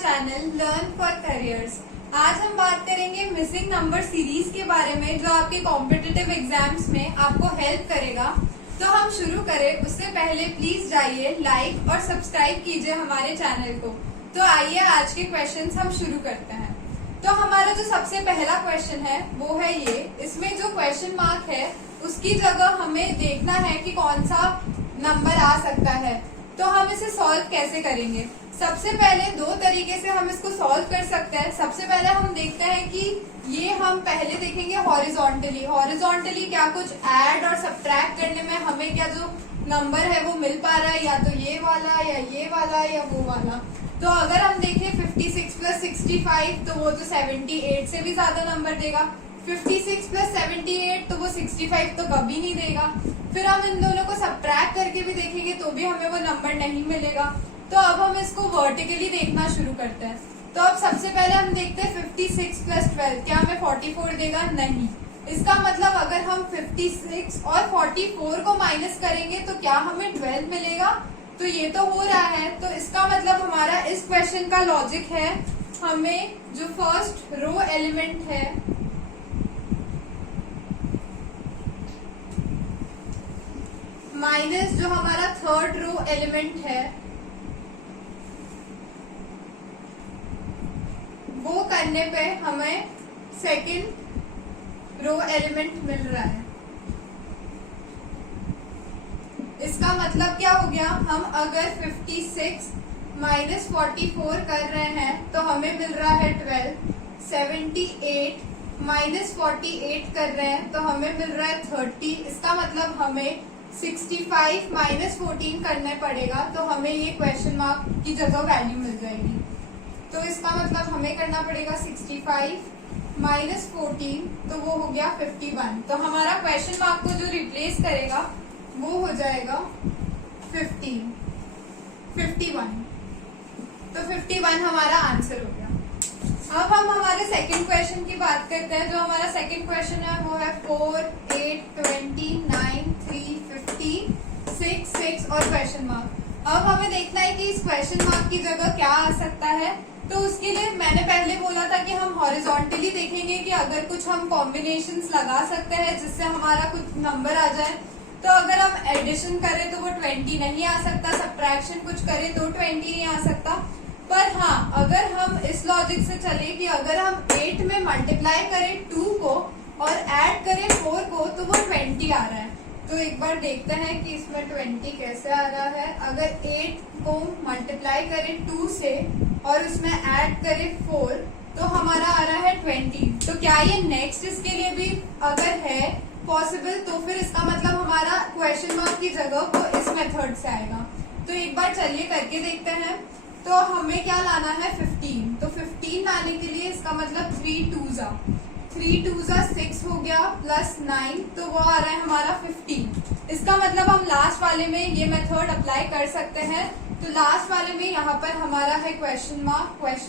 Channel learn for careers. आज हम बात करेंगे मिसिंग नंबर सीरीज के बारे में, जो आपके कॉम्पिटिटिव एग्जाम्स में आपको हेल्प करेगा। तो हम शुरू करें उससे पहले प्लीज जाइए लाइक और सब्सक्राइब कीजिए हमारे चैनल को। तो आइए आज के क्वेश्चंस हम शुरू करते हैं। तो हमारा जो सबसे पहला क्वेश्चन है वो है ये। इसमें जो क्वेश्चन मार्क है उसकी जगह हमें देखना है कि कौन सा नंबर आ सकता है। तो हम इसे सॉल्व कैसे करेंगे? सबसे पहले दो तरीके से हम इसको सॉल्व कर सकते हैं। सबसे पहले हम देखते हैं कि ये हम पहले देखेंगे हॉरिजॉन्टली। हॉरिजॉन्टली क्या कुछ ऐड और सब्ट्रैक्ट करने में हमें क्या जो नंबर है वो मिल पा रहा है, या तो ये वाला या ये वाला या वो वाला। तो अगर हम देखें 56 प्लस 65 तो वो तो 78 से भी ज्यादा नंबर देगा। 56 प्लस 78 तो वो 65 तो कभी नहीं देगा। फिर हम इन दोनों को सब्ट्रैक्ट करके भी देखेंगे तो भी हमें वो नंबर नहीं मिलेगा। तो अब हम इसको वर्टिकली देखना शुरू करते हैं। तो अब सबसे पहले हम देखते हैं 56 प्लस 12 क्या हमें 44 देगा? नहीं। इसका मतलब अगर हम 56 और 44 को माइनस करेंगे तो क्या हमें 12 मिलेगा? तो ये तो हो रहा है। तो इसका मतलब हमारा इस क्वेश्चन का लॉजिक है, हमें जो फर्स्ट रो एलिमेंट है माइनस जो हमारा थर्ड रो एलिमेंट है वो करने पे हमें सेकंड रो एलिमेंट मिल रहा है। इसका मतलब क्या हो गया? हम अगर 56 माइनस 44 कर रहे हैं तो हमें मिल रहा है 12। 78 माइनस 48 कर रहे हैं तो हमें मिल रहा है 30। इसका मतलब हमें 65 माइनस 14 करना पड़ेगा तो हमें ये क्वेश्चन मार्क की जगह वैल्यू मिल जाएगी। तो इसका मतलब हमें करना पड़ेगा 65 माइनस 14 तो वो हो गया 51। तो हमारा क्वेश्चन मार्क को जो रिप्लेस करेगा वो हो जाएगा 51। तो 51 हमारा आंसर हो गया। अब हम हमारे सेकंड क्वेश्चन की बात करते हैं। जो हमारा सेकंड क्वेश्चन है वो है 4, 8, 20, 9, 3, 50, 6, 6 और क्वेश्चन मार्क। अब हमें देखना है कि इस क्वेश्चन मार्क की जगह क्या आ सकता है। तो उसके लिए मैंने पहले बोला था कि हम हॉरिजॉन्टली देखेंगे कि अगर कुछ हम कॉम्बिनेशंस लगा सकते हैं जिससे हमारा कुछ नंबर आ जाए। तो अगर हम एडिशन करें तो वो 20 नहीं आ सकता, सब्ट्रैक्शन कुछ करें तो 20 नहीं आ सकता। पर हाँ, अगर हम इस लॉजिक से चले कि अगर हम 8 में मल्टीप्लाई करें 2 को और ऐड करें 4 को तो वो 20 आ रहा है। तो एक बार देखते हैं कि इसमें 20 कैसे आ रहा है। अगर 8 को मल्टीप्लाई करें 2 से और उसमें ऐड करें 4 तो हमारा आ रहा है 20। तो क्या ये नेक्स्ट इसके लिए भी अगर है पॉसिबल तो फिर इसका मतलब हमारा क्वेश्चन मार्क की जगह वो इस मेथड से आएगा। तो एक बार चलिए करके देखते हैं। तो हमें क्या लाना है? 15। तो 15 लाने के लिए इसका मतलब 3 2 6 हो गया प्लस 9 तो वो आ रहा है हमारा 15। इसका मतलब हम लास्ट वाले में ये मेथड अप्लाई कर सकते हैं। तो लास्ट वाले में यहाँ पर हमारा है क्वेश्चन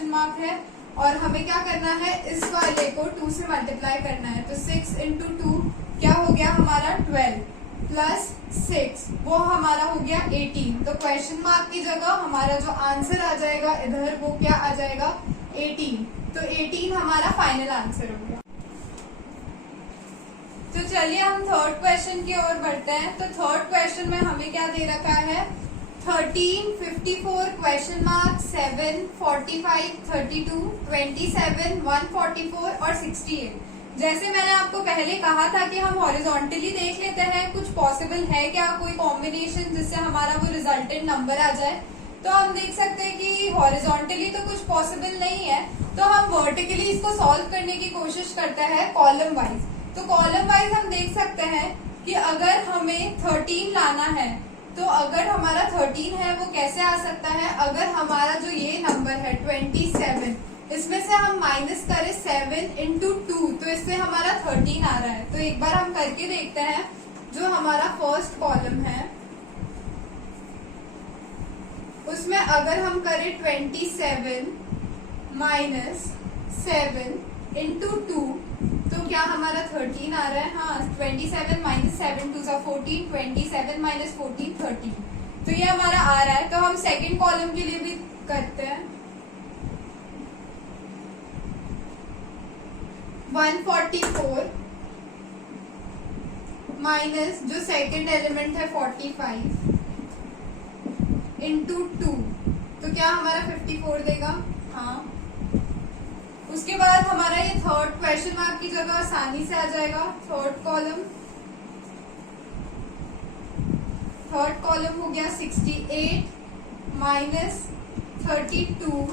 मार्क है और हमें क्या करना है? इस वाले को 2 से मल्टीप्लाई करना है। तो 6 इंटू 2 क्या हो गया हमारा? 12 प्लस 6 वो हमारा हो गया 18। तो क्वेश्चन मार्क की जगह हमारा जो आंसर आ जाएगा इधर वो क्या आ जाएगा? 18। तो 18 हमारा फाइनल आंसर हो गया। तो चलिए हम थर्ड क्वेश्चन की ओर बढ़ते हैं। तो थर्ड क्वेश्चन में हमें क्या दे रखा है? 13, 54, क्वेश्चन मार्क 7, 45, 32, 27, 144 और 68। जैसे मैंने आपको पहले कहा था कि हम हॉरिजॉन्टली देख लेते हैं कुछ पॉसिबल है क्या कोई कॉम्बिनेशन जिससे हमारा वो रिजल्टेंट नंबर आ जाए। तो हम देख सकते हैं कि हॉरिजॉन्टली तो कुछ पॉसिबल नहीं है। तो हम वर्टिकली इसको सॉल्व करने की कोशिश करते हैं कॉलम वाइज। तो कॉलम वाइज हम देख सकते हैं कि अगर हमें 13 लाना है तो अगर हमारा 13 है वो कैसे आ सकता है? अगर हमारा जो ये नंबर है 27 इसमें से हम माइनस करें 7 इंटू 2 तो इससे हमारा 13 आ रहा है। तो एक बार हम करके देखते हैं। जो हमारा फर्स्ट कॉलम है उसमें अगर हम करें 27 माइनस 7 इंटू 2 तो क्या हमारा 13 आ रहा है? हाँ, 27 माइनस 7 2 14, 27 माइनस 14 13। तो ये हमारा आ रहा है। तो हम सेकंड कॉलम के लिए भी करते हैं। 144 माइनस जो सेकेंड एलिमेंट है 45 इंटू 2, तो क्या हमारा 54 देगा? हाँ। उसके बाद हमारा ये थर्ड क्वेश्चन मार्क की जगह आसानी से आ जाएगा। थर्ड कॉलम हो गया 68 माइनस 32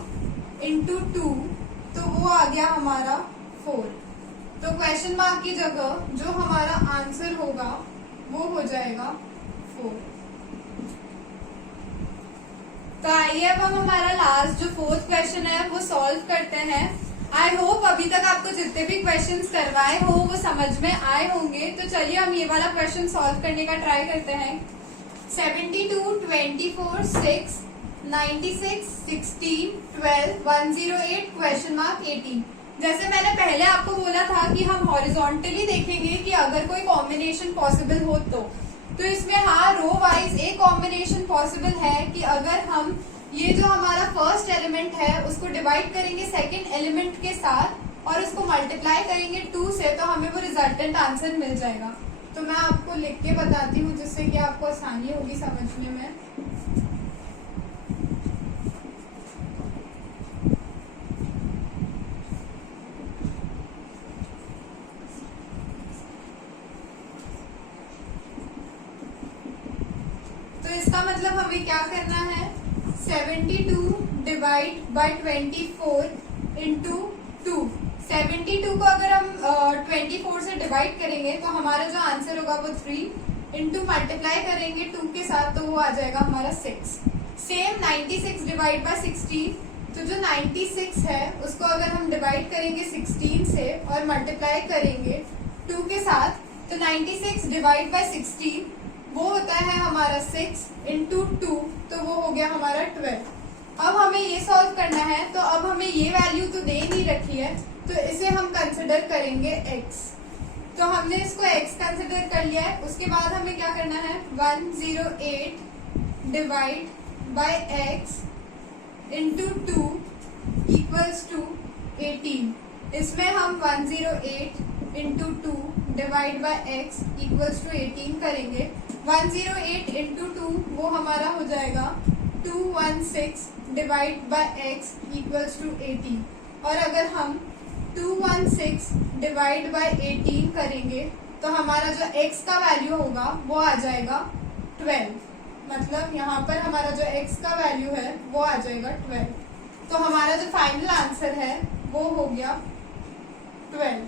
इंटू 2, तो वो आ गया हमारा 4। तो क्वेश्चन मार्क की जगह जो हमारा आंसर होगा वो हो जाएगा 4। तो आइए अब हम हमारा लास्ट जो फोर्थ क्वेश्चन है वो सॉल्व करते हैं। आई होप अभी तक आपको जितने भी क्वेश्चंस करवाए हो वो समझ में आए होंगे। तो चलिए हम ये वाला क्वेश्चन सॉल्व करने का ट्राई करते हैं। 72, 24, 6, 96, 16, 12, 108, क्वेश्चन मार्क 18। जैसे मैंने पहले आपको बोला था कि हम हॉरिजॉन्टली देखेंगे कि अगर कोई कॉम्बिनेशन पॉसिबल हो तो इसमें हाँ रो वाइज एक कॉम्बिनेशन पॉसिबल है कि अगर हम ये जो हमारा फर्स्ट एलिमेंट है उसको डिवाइड करेंगे सेकंड एलिमेंट के साथ और उसको मल्टीप्लाई करेंगे 2 से, तो हमें वो रिजल्टेंट आंसर मिल जाएगा। तो मैं आपको लिख के बताती हूँ जिससे कि आपको आसानी होगी समझने में। तो इसका मतलब हमें क्या करना है, 72 डिवाइड बाय 24 इंटू 2। 72 को अगर हम 24 से डिवाइड करेंगे तो हमारा जो आंसर होगा वो 3 इंटू मल्टीप्लाई करेंगे 2 के साथ तो वो आ जाएगा हमारा 6। सेम 96 डिवाइड बाय 16, तो जो 96 है उसको अगर हम डिवाइड करेंगे 16 से और मल्टीप्लाई करेंगे 2 के साथ, तो 96 डिवाइड बाय 16 वो होता है हमारा 6 इंटू 2, तो वो हो गया हमारा 12। अब हमें ये सॉल्व करना है, तो अब हमें ये वैल्यू तो दे नहीं रखी है तो इसे हम कंसिडर करेंगे x। तो हमने इसको x कंसिडर कर लिया है। उसके बाद हमें क्या करना है, 108 divide by x into 2 equals to 18। इसमें हम 108 into 2 divide by x equals to 18 करेंगे। 108 इंटू 2 वो हमारा हो जाएगा 216 divide by x equals to 18। और अगर हम 216 डिवाइड बाय 18 करेंगे तो हमारा जो x का वैल्यू होगा वो आ जाएगा 12। मतलब यहाँ पर हमारा जो x का वैल्यू है वो आ जाएगा 12। तो हमारा जो फाइनल आंसर है वो हो गया 12।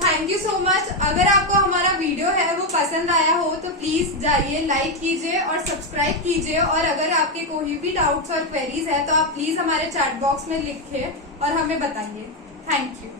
Thank you so much. अगर आपको हमारा वीडियो है वो पसंद आया हो तो प्लीज जाइए लाइक कीजिए और सब्सक्राइब कीजिए। और अगर आपके कोई भी डाउट्स और क्वेरीज है तो आप प्लीज हमारे चैट बॉक्स में लिखिए और हमें बताइए। Thank you.